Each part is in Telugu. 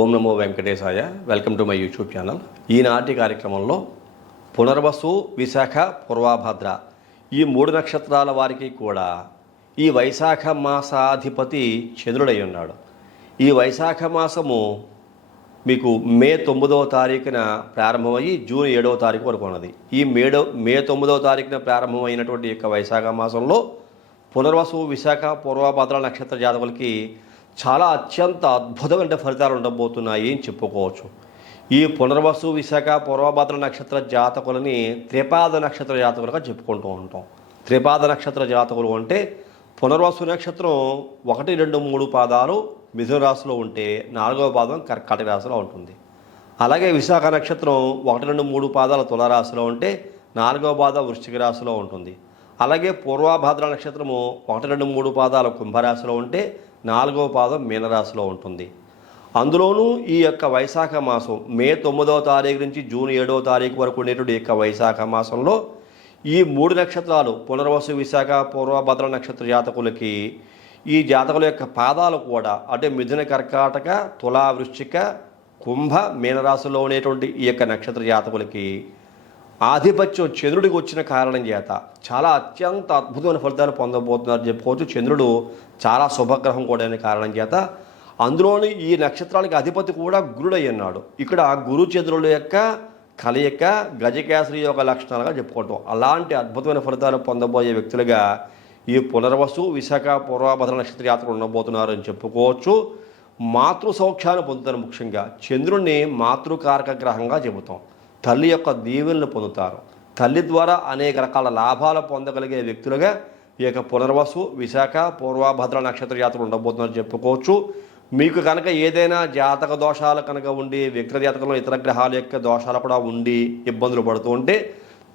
ఓం నమో వెంకటేశాయ. Welcome to my YouTube channel. ఈనాటి కార్యక్రమంలో పునర్వసు విశాఖ పూర్వభద్ర. ఈ మూడు నక్షత్రాల వారికి కూడా ఈ వైశాఖ మాసాధిపతి చంద్రుడై ఉన్నాడు. ఈ వైశాఖ మాసము మీకు మే తొమ్మిదవ తారీఖున ప్రారంభమయ్యి జూన్ ఏడవ తారీఖు వరకు ఉన్నది. ఈ మేడో మే తొమ్మిదవ తారీఖున ప్రారంభమైనటువంటి యొక్క వైశాఖ మాసంలో పునర్వసు విశాఖ పూర్వభద్ర నక్షత్ర జాతకులకి చాలా అత్యంత అద్భుతమైన ఫలితాలు ఉండబోతున్నాయి అని చెప్పుకోవచ్చు. ఈ పునర్వసు విశాఖ పూర్వభద్ర నక్షత్ర జాతకులని త్రిపాద నక్షత్ర జాతకులుగా చెప్పుకుంటూ ఉంటాం. త్రిపాద నక్షత్ర జాతకులు అంటే పునర్వసు నక్షత్రం ఒకటి రెండు మూడు పాదాలు మిథున రాశిలో ఉంటే నాలుగవ పాదం కర్కాటక రాశిలో ఉంటుంది. అలాగే విశాఖ నక్షత్రం ఒకటి రెండు మూడు పాదాలు తులారాశిలో ఉంటే నాలుగవ పాదం వృశ్చిక రాశిలో ఉంటుంది. అలాగే పూర్వభాద్ర నక్షత్రము ఒకటి రెండు మూడు పాదాలు కుంభరాశిలో ఉంటే నాలుగవ పాదం మీనరాశిలో ఉంటుంది. అందులోనూ ఈ యొక్క వైశాఖ మాసం మే తొమ్మిదవ తారీఖు నుంచి జూన్ ఏడవ తారీఖు వరకు ఉండేటువంటి యొక్క వైశాఖ మాసంలో ఈ మూడు నక్షత్రాలు పునర్వసు విశాఖ పూర్వభద్ర నక్షత్ర జాతకులకి ఈ జాతకుల యొక్క పాదాలు కూడా అంటే మిథున కర్కాటక తులా వృశ్చిక కుంభ మీనరాశిలో ఉండేటువంటి ఈ యొక్క నక్షత్ర జాతకులకి ఆధిపత్యం చంద్రుడికి వచ్చిన కారణం చేత చాలా అత్యంత అద్భుతమైన ఫలితాలు పొందబోతున్నారు చెప్పుకోవచ్చు చంద్రుడు చాలా శుభగ్రహం కూడా అనే కారణం చేత అందులోని ఈ నక్షత్రానికి అధిపతి కూడా గురుడై ఉన్నాడు. ఇక్కడ గురు చంద్రుల యొక్క కలయిక గజకేసరి యొక్క లక్షణాలుగా చెప్పుకోవటం. అలాంటి అద్భుతమైన ఫలితాలు పొందబోయే వ్యక్తులుగా ఈ పునర్వసు విశాఖ పూర్వభద్ర నక్షత్ర యాత్ర ఉండబోతున్నారు అని చెప్పుకోవచ్చు. మాతృ సౌఖ్యాన్ని పొందుతారు ముఖ్యంగా. చంద్రుణ్ణి మాతృకారక గ్రహంగా చెబుతాం. తల్లి యొక్క దీవెనలు పొందుతారు. తల్లి ద్వారా అనేక రకాల లాభాలు పొందగలిగే వ్యక్తులుగా ఈ యొక్క పునర్వసు విశాఖ పూర్వభద్ర నక్షత్ర జాతర ఉండబోతుందని చెప్పుకోవచ్చు. మీకు కనుక ఏదైనా జాతక దోషాలు కనుక ఉండి వ్యక్తుల జాతకంలో ఇతర గ్రహాల యొక్క దోషాలు కూడా ఉండి ఇబ్బందులు పడుతూ ఉంటే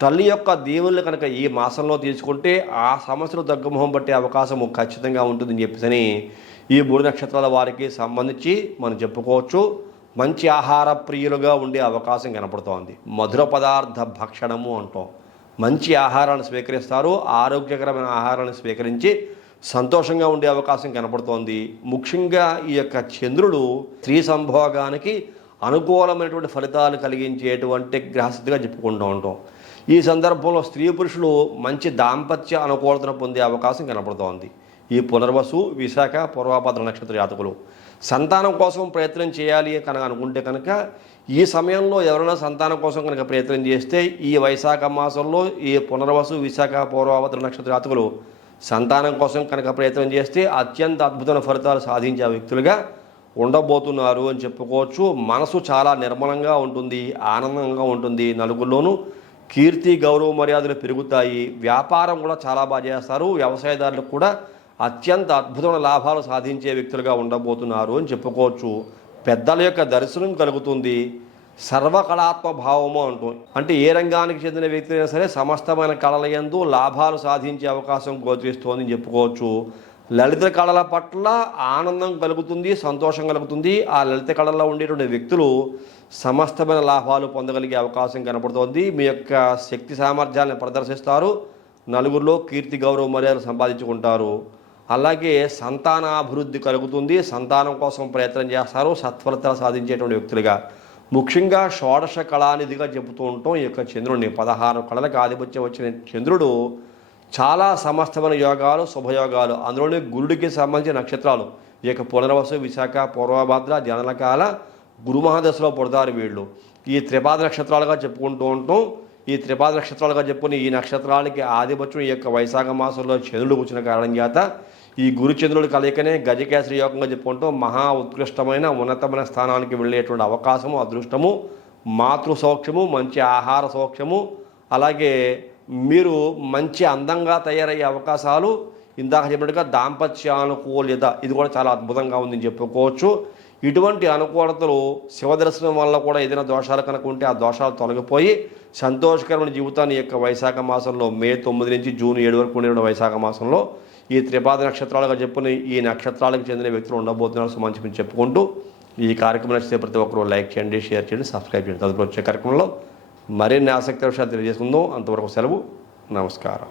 తల్లి యొక్క దీవుల్ని కనుక ఈ మాసంలో తీసుకుంటే ఆ సమస్యలు తగ్గుముఖం పట్టే అవకాశం ఖచ్చితంగా ఉంటుందని చెప్పేసి ఈ మూడు నక్షత్రాల వారికి సంబంధించి మనం చెప్పుకోవచ్చు. మంచి ఆహార ప్రియులుగా ఉండే అవకాశం కనపడుతోంది. మధుర పదార్థ భక్షణము అంటాం. మంచి ఆహారాన్ని స్వీకరిస్తారు. ఆరోగ్యకరమైన ఆహారాన్ని స్వీకరించి సంతోషంగా ఉండే అవకాశం కనపడుతోంది. ముఖ్యంగా ఈ యొక్క చంద్రుడు స్త్రీ సంభోగానికి అనుకూలమైనటువంటి ఫలితాలు కలిగించేటువంటి గ్రహస్థితిగా చెప్పుకుంటూ ఉంటాం. ఈ సందర్భంలో స్త్రీ పురుషులు మంచి దాంపత్య అనుకూలతను పొందే అవకాశం కనపడుతోంది. ఈ పునర్వసు విశాఖ పూర్వభద్ర నక్షత్ర జాతకులు. సంతానం కోసం ప్రయత్నం చేయాలి కనుక అనుకుంటే కనుక ఈ సమయంలో ఎవరైనా సంతానం కోసం కనుక ప్రయత్నం చేస్తే ఈ వైశాఖ మాసంలో ఈ పునర్వసు విశాఖ పూర్వభద్ర నక్షత్ర జాతకులు సంతానం కోసం కనుక ప్రయత్నం చేస్తే అత్యంత అద్భుతమైన ఫలితాలు సాధించే వ్యక్తులుగా ఉండబోతున్నారు అని చెప్పుకోవచ్చు. మనసు చాలా నిర్మలంగా ఉంటుంది ఆనందంగా ఉంటుంది. నలుగురిలోనూ కీర్తి గౌరవ మర్యాదలు పెరుగుతాయి. వ్యాపారం కూడా చాలా బాగా చేస్తారు. వ్యవసాయదారులకు కూడా అత్యంత అద్భుతమైన లాభాలు సాధించే వ్యక్తులుగా ఉండబోతున్నారు అని చెప్పుకోవచ్చు. పెద్దల యొక్క దర్శనం కలుగుతుంది. సర్వకళాత్మ భావము అంటూ. అంటే ఏ రంగానికి చెందిన వ్యక్తి అయినా సరే సమస్తమైన కళల యందు లాభాలు సాధించే అవకాశం గోచరిస్తోందని చెప్పుకోవచ్చు. లలిత కళల పట్ల ఆనందం కలుగుతుంది సంతోషం కలుగుతుంది. ఆ లలిత కళల్లో ఉండేటువంటి వ్యక్తులు సమస్తమైన లాభాలు పొందగలిగే అవకాశం కనపడుతోంది. మీ యొక్క శక్తి సామర్థ్యాలను ప్రదర్శిస్తారు. నలుగురిలో కీర్తి గౌరవ మర్యాదలు సంపాదించుకుంటారు. అలాగే సంతానాభివృద్ధి కలుగుతుంది సంతానం కోసం ప్రయత్నం చేస్తారు సత్ఫలితాలు సాధించేటువంటి వ్యక్తులుగా. ముఖ్యంగా షోడశ కళానిధిగా చెబుతూ ఉంటాం ఈ యొక్క చంద్రుడిని. పదహారు కళలకు ఆధిపత్యం వచ్చిన చంద్రుడు చాలా సమస్తమైన యోగాలు శుభయోగాలు. అందులోనే గురుడికి సంబంధించిన నక్షత్రాలు. ఈ యొక్క పునర్వసు విశాఖ పూర్వభద్ర జననకాల గురుమహాదశలో పుడతారు వీళ్ళు. ఈ త్రిపాద నక్షత్రాలుగా చెప్పుకుంటూ ఉంటాం. ఈ త్రిపాద నక్షత్రాలుగా చెప్పుకుని ఈ నక్షత్రాలకి ఆధిపత్యం ఈ యొక్క వైశాఖ మాసంలో చంద్రుడు వచ్చిన కారణం చేత ఈ గురుచంద్రుడి కలయికనే గజకేసరి యోగంగా చెప్పుకుంటూ మహా ఉత్కృష్టమైన ఉన్నతమైన స్థానానికి వెళ్ళేటువంటి అవకాశము అదృష్టము మాతృ సౌక్ష్యము మంచి ఆహార సౌక్ష్యము అలాగే మీరు మంచి అందంగా తయారయ్యే అవకాశాలు ఇందాక చెప్పినట్టుగా దాంపత్య దాంపత్యానుకూల్యత ఇది కూడా చాలా అద్భుతంగా ఉందని చెప్పుకోవచ్చు. ఇటువంటి అనుకూలతలు శివదర్శనం వల్ల కూడా ఏదైనా దోషాలు కనుక ఉంటే ఆ దోషాలు తొలగిపోయి సంతోషకరమైన జీవితాన్ని యొక్క వైశాఖ మాసంలో మే తొమ్మిది నుంచి జూన్ ఏడు వరకు ఉండే వైశాఖ మాసంలో ఈ త్రిపాద నక్షత్రాలుగా చెప్పుకుని ఈ నక్షత్రాలకు చెందిన వ్యక్తులు ఉండబోతున్నారు. సుమంచి చెప్పుకుంటూ ఈ కార్యక్రమం నచ్చితే ప్రతి ఒక్కరూ లైక్ చేయండి షేర్ చేయండి సబ్స్క్రైబ్ చేయండి. తదుపరి వచ్చే కార్యక్రమంలో మరిన్ని ఆసక్తి విషయాలు తెలియజేసుకుందాం. అంతవరకు సెలవు. నమస్కారం.